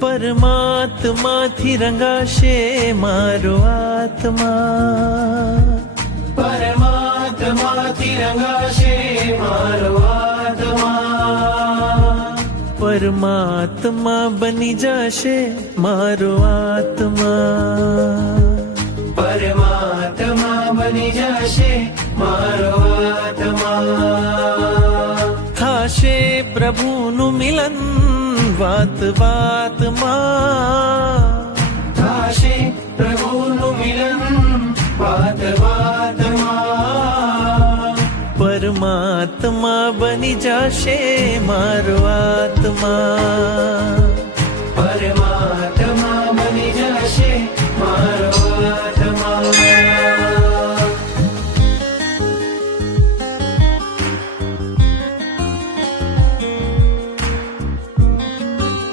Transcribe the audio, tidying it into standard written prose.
પરમાત્માથી રંગાશે મારો આત્મા, પરમાત્માથી રંગાશે મારો આત્મા, પરમાત્મા બની જશે મારો આત્મા, પરમાત્મા બની જશે મારો આત્મા, થાશે પ્રભુનું મિલન વાત વાતમાં, થાશે પ્રભુનું મિલન વાત વાતમાં, પરમાત્મા બની જશે મારો આત્મા.